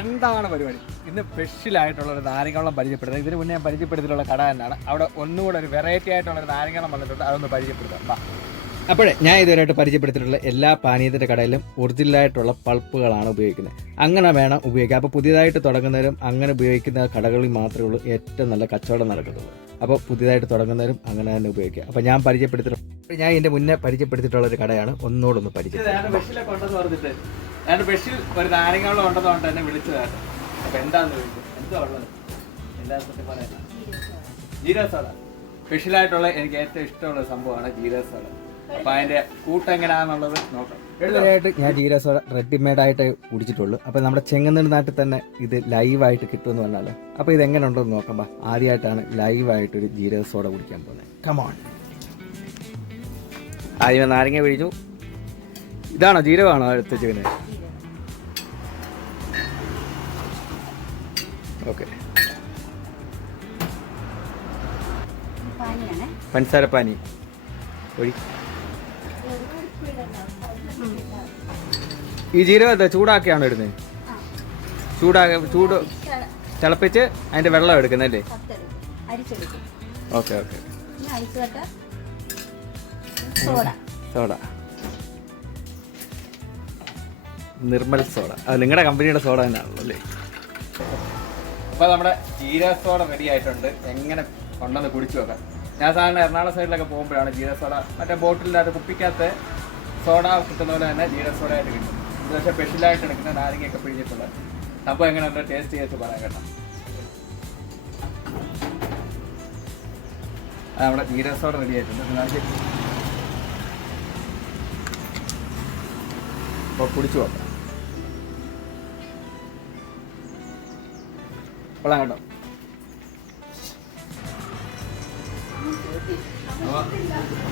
എന്താണ് പരിപാടി? ഇന്ന് സ്പെഷ്യലായിട്ടുള്ള ഒരു നാരങ്ങവെള്ളം പരിചയപ്പെടുന്നത്. ഇതിന് മുന്നേ ഞാൻ പരിചയപ്പെടുത്തിയിട്ടുള്ള കട തന്നെയാണ്. അവിടെ ഒന്നുകൂടെ ഒരു വെറൈറ്റി ആയിട്ടുള്ള ഒരു നാരങ്ങവെള്ളം വന്നിട്ടുണ്ട്. അതൊന്ന് പരിചയപ്പെടുത്താം. അപ്പോഴേ ഞാൻ ഇതുവരെയായിട്ട് പരിചയപ്പെടുത്തിയിട്ടുള്ള എല്ലാ പാനീയത്തിൻ്റെ കടയിലും ഒറിജിനലായിട്ടുള്ള പൾപ്പുകളാണ് ഉപയോഗിക്കുന്നത്. അങ്ങനെ വേണം ഉപയോഗിക്കുക. അപ്പോൾ പുതിയതായിട്ട് തുടങ്ങുന്നവരും അങ്ങനെ ഉപയോഗിക്കുന്ന കടകളിൽ മാത്രമേ ഉള്ളൂ ഏറ്റവും നല്ല കച്ചവടം നടക്കത്തുള്ളൂ. അപ്പോൾ പുതിയതായിട്ട് തുടങ്ങുന്നവരും അങ്ങനെ തന്നെ ഉപയോഗിക്കുക. അപ്പോൾ ഞാൻ ഇതിൻ്റെ മുന്നേ പരിചയപ്പെടുത്തിയിട്ടുള്ള ഒരു കടയാണ്. ഒന്നുകൂടെ പരിചയം. ബസ്സിലൊക്കെ ഉണ്ടെന്ന് പറഞ്ഞിട്ട് ഞാൻ ബസ്സിൽ ഒരു നാരങ്ങവെള്ളം ഉണ്ടെന്ന് കൊണ്ട് തന്നെ വിളിച്ചതാണ്. അപ്പോൾ എന്താണെന്ന് ചോദിക്കും, എന്താ ഉള്ളത്? എല്ലാ സത്യം പറയാം, ജീരക സോഡ. സ്പെഷ്യലായിട്ടുള്ള എനിക്ക് ഏറ്റവും ഇഷ്ടമുള്ള സംഭവമാണ് ജീരക സോഡ. അപ്പോൾ അതിൻ്റെ കൂട്ടെങ്ങനെയാണെന്നുള്ളത് നോക്കാം. കൂടുതലായിട്ട് ഞാൻ ജീരക സോഡ റെഡിമെയ്ഡായിട്ട് കുടിച്ചിട്ടുള്ളൂ. അപ്പോൾ നമ്മുടെ ചെങ്ങന്നൂർ നാട്ടിൽ തന്നെ ഇത് ലൈവായിട്ട് കിട്ടുമെന്ന് പറഞ്ഞാൽ അപ്പോൾ ഇത് എങ്ങനെ ഉണ്ടോ എന്ന് നോക്കാം. ആദ്യമായിട്ടാണ് ലൈവായിട്ടൊരു ജീരക സോഡ കുടിക്കാൻ പോകുന്നത്. കമോൺ. ആദ്യം നാരങ്ങ പിഴിഞ്ഞു. ഇതാണോ ജീരകമാണോ എടുത്ത് ചെയ്യുന്നത്? ഓക്കെ. പഞ്ചസാരപ്പാനി ഒഴി. ഈ ജീരകം എന്താ ചൂടാക്കിയാണോ ഇടുന്നത്? ചൂട് തിളപ്പിച്ച് അതിന്റെ വെള്ളം എടുക്കുന്നല്ലേ? Okay okay. Soda, Nirmal soda. അത് നിങ്ങളുടെ കമ്പനിയുടെ സോഡ തന്നെയാണല്ലോ അല്ലേ? അപ്പോൾ നമ്മുടെ ജീരക സോഡ റെഡി ആയിട്ടുണ്ട്. എങ്ങനെ ഉണ്ടെന്ന് കുടിച്ചു നോക്കാം. ഞാൻ സാധാരണ എറണാകുളം സൈഡിലൊക്കെ പോകുമ്പോഴാണ് ജീരക സോഡ മറ്റേ ബോട്ടിലിൻ്റെ അത് കുപ്പിക്കകത്ത് സോഡ കിട്ടുന്ന പോലെ തന്നെ ജീരക സോഡ ആയിട്ട് കിട്ടും. ഇത് പക്ഷേ സ്പെഷ്യലായിട്ട് എടുക്കുന്ന നാരങ്ങയൊക്കെ പിഴിഞ്ഞിട്ടുള്ളത്. അപ്പോൾ എങ്ങനെയുണ്ട് ടേസ്റ്റ് ചെയ്ത് പറയാൻ കേട്ടോ. നമ്മുടെ ജീരക സോഡ റെഡി ആയിട്ടുണ്ട്. അപ്പോൾ കുടിച്ചു നോക്കാം. കൊള്ളാം കേട്ടോ.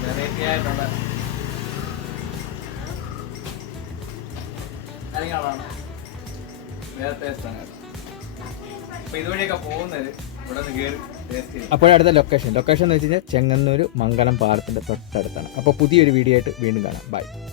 വെറൈറ്റി ആയിട്ടുള്ള കാര്യങ്ങളാണ്. വേറെ ടേസ്റ്റാണ് കേട്ടോ. അപ്പോൾ ഇതുവഴിയൊക്കെ പോകുന്നത് ഇവിടെ നിന്ന് കയറി ടേസ്റ്റ് ചെയ്യും. അപ്പോഴടുത്ത ലൊക്കേഷൻ എന്ന് വെച്ച് കഴിഞ്ഞാൽ ചെങ്ങന്നൂർ മംഗലം പാലത്തിൻ്റെ തൊട്ടടുത്താണ്. അപ്പോൾ പുതിയൊരു വീഡിയോ ആയിട്ട് വീണ്ടും കാണാം. ബൈ.